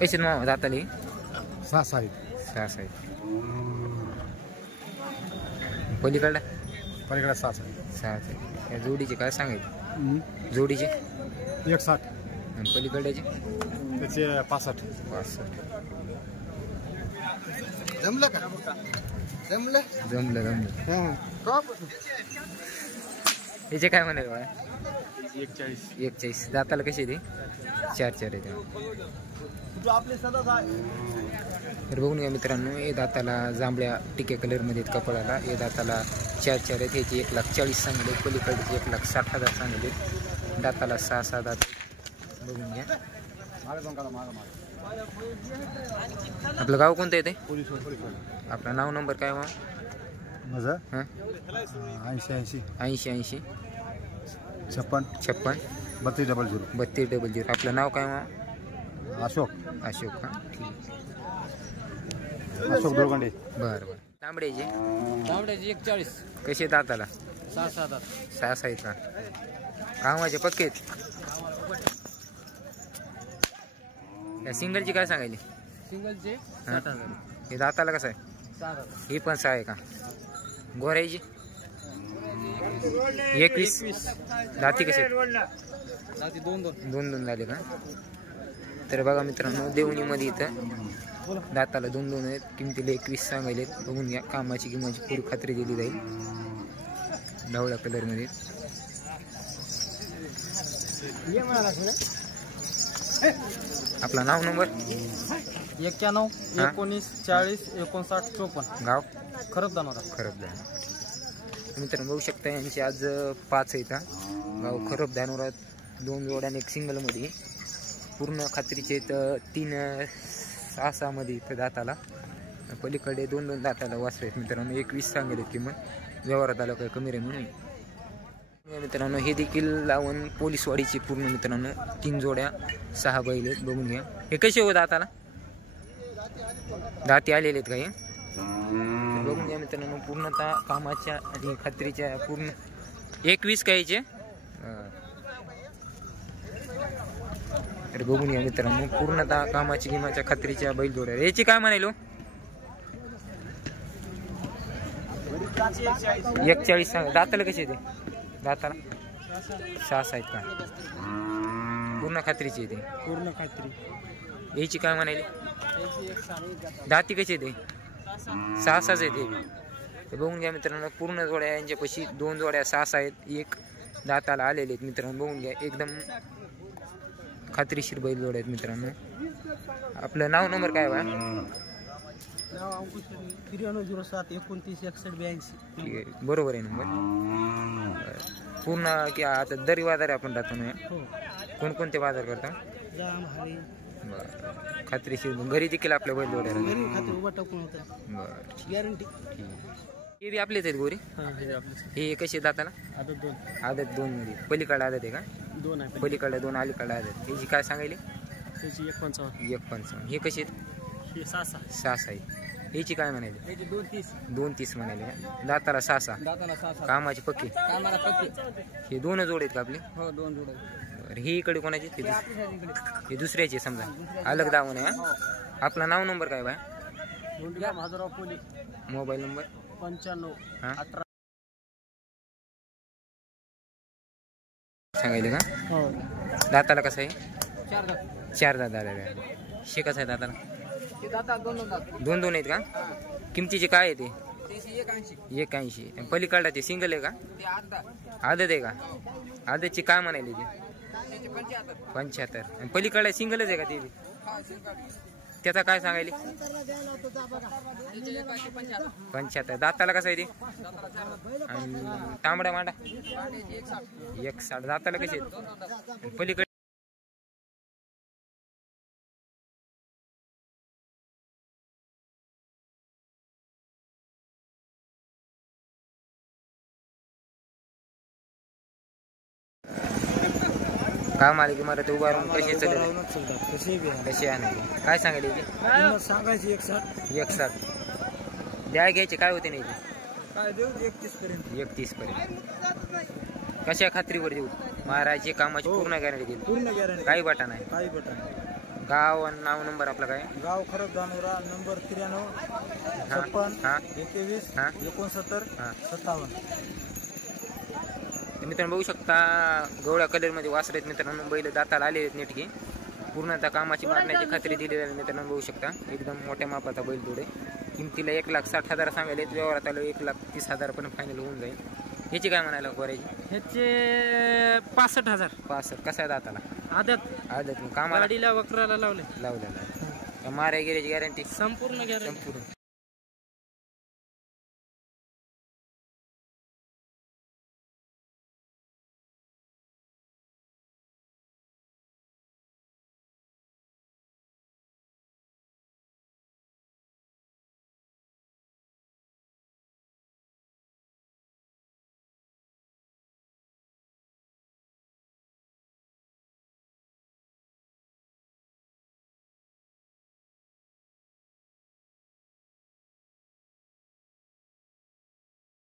पैसे मग जाताली 6 आहेत. 6 आहेत. पलीकडला 6 आहेत. 6 आहेत. या जोडीचे काय सांगायचे? जोडीचे 160 आणि पलीकडल्याचे त्याचे 65. जमलं का? जमलं. याचे काय म्हणाले बा? 41. दाताला कसे ते 4 येते. तर बघून घ्या मित्रांनो, हे दाताला जांभळ्या टिके कलर मध्ये कपडाला हे दाताला 4 आहेत. ह्याची 1,40,000 सांगले. पलीकडचे 1,60,000 सांगले. दाताला 6 दात. बघून घ्या. आपलं गाव कोणतं येते? आपलं नाव नंबर काय मग? माझं हां 80 80 56 3200. 3200. आपलं नाव काय मग? अशोक का? ठीक. अशोक दोरगंडे. बरं. तांबड्याचे 41. कसे दाताला? 6 दात. 6 आहेत का? कामाचे पक्के आहेत. या सिंगलची काय सांगायली? सिंगलचे 60,000. हे दाताला कसं आहे? 6 ही पण 6 आहे का? गोऱ्याची 21. दाती कसे दाती 2 झाले का? तर बघा मित्रांनो, देवणीमध्ये इथं दाताला 2 आहेत. किमतीला 21 सांगायले. बघून घ्या. कामाची किंमत पूर्ण खात्री दिली जाईल. ढवळ्या कलरमध्ये. आपला नाव नंबर? 91 19 40 59 54. गाव खरब दानोरा. मित्रांनो बघू शकता, यांची आज 5 आहेत. गाव खरब दानोरा. 2 जोड्याने 1 सिंगलमध्ये. पूर्ण खात्रीचे 3 6 मध्ये इथं दाताला. पलीकडे 2 दाताला वासरे आहेत. मित्रांनो 21 सांगेल किंमत. व्यवहारात आलं काय कमी रे म्हणून. मित्रांनो हे देखील लावण पोलीसवाडीची पूर्ण. मित्रांनो 3 जोड्या 6 बैल आहेत. बघून घ्या. हे कसे हो दाताला? दाती आलेले आहेत काही. बघून घ्या मित्रांनो, पूर्णतः कामाच्या आणि खात्रीच्या पूर्ण 21 कायचे. तर बघून घ्या मित्रांनो, पूर्णतः कामाची किंमतच्या खात्रीच्या बैल जोड्या. याची काय म्हणालो? 41 सांग. दाताला कसे ते? दाताला 6 आहेत का? पूर्ण खात्रीची येते. पूर्ण खात्री. याची काय म्हणाली? दाती कशी येते? 6 येते. तर बघून घ्या मित्रांनो, पूर्ण जोड्या यांच्यापाशी 2 जोड्या 6 आहेत. 1 दाताला आलेले आहेत. मित्रांनो बघून घ्या, एकदम खात्रीशीर बैल जोड्या आहेत. मित्रांनो आपलं नाव नंबर काय बा? 9307 29 61 82. ठीक आहे, बरोबर आहे नंबर. पूर्ण की आता दरी बाजार आपण राहतो ना. कोणकोणते बाजार करता? बरं. खात्रीशीर घरी देखील आपल्या बैल जोड्या. बरं गॅरंटी. हे बी आपलेच आहेत गोरी. हे कसे दाताला? आदत 2 मध्ये. पलीकडे आदत आहे का? 2 आहे. पलीकडे 2 अलीकडे आदत. त्याची काय सांगायली? त्याची 155. हे कसे? हे 6 आहेत. याची काय म्हणाली? त्याची 230. 230 म्हणाले. दाताला 6. दाताला 6. कामाची पक्की. कामाला पक्की. हे 2 जोड आहेत का आपले? हो 2 जोड. ही इकडे कोणाची? हे दुसऱ्याची समजा. अलग दावण आहे. आपला नाव नंबर काय बाय? Mobile number 95 18. सांगायले का? हो. दाताला कसं आहे? 4 दात. 4 दात आलेले आहे. शे कसं आहे दाताला? दोन दोन आहेत का? किमतीचे काय आहे ते? 81. पलीकडला ते सिंगल आहे का? आदत आहे का? आदतची काय म्हणायली ते? 75. पलीकडला सिंगलच आहे का ते? त्याचा काय सांगायली? 75. दाताला कसं आहे ते? आणि तांबडा मांडा 160. दाताला कसे आहेत? पलीकडे काय मालिक मला ते उभारून कसे चालले? कसे आणायचे? काय सांगायले ते? सांगायची 160. 160. द्या घ्यायचे काय होते नाही? काय देऊ 31 पर्यंत. 31 पर्यंत. कशा खात्रीवर देऊ? महाराजची कामाची पूर्ण गॅरंटी देईल. पूर्ण गॅरंटी. काही बटा नाही. काही बटन. गाव आणि नाव नंबर आपला काय? गाव खरब दानोरा नंबर 93 हा 56 हा 21 हा 69 हा. 57. मित्रांनो बघू शकता गवळ्या कलरमध्ये वासर आहेत मित्रांनो. बैल दाताला आले आहेत नेटके. पूर्णतः कामाची मारण्याची खात्री दिलेली आहे मित्रांनो. बघू शकता एकदम मोठ्या मापाचा बैल थोडे. किमतीला 1,60,000 सांगायले. व्यवहारात आलो 1,30,000 पण फायनल होऊन जाईल. ह्याची काय म्हणायला गोऱ्याची? ह्याचे 65,000. 65. कसा आहे दाताला? आदत. आदत कामाला गाडीला वक्राला लावलेला लावलेला आहे. मारा गिऱ्याची गॅरंटी संपूर्ण गॅरंटी. संपूर्ण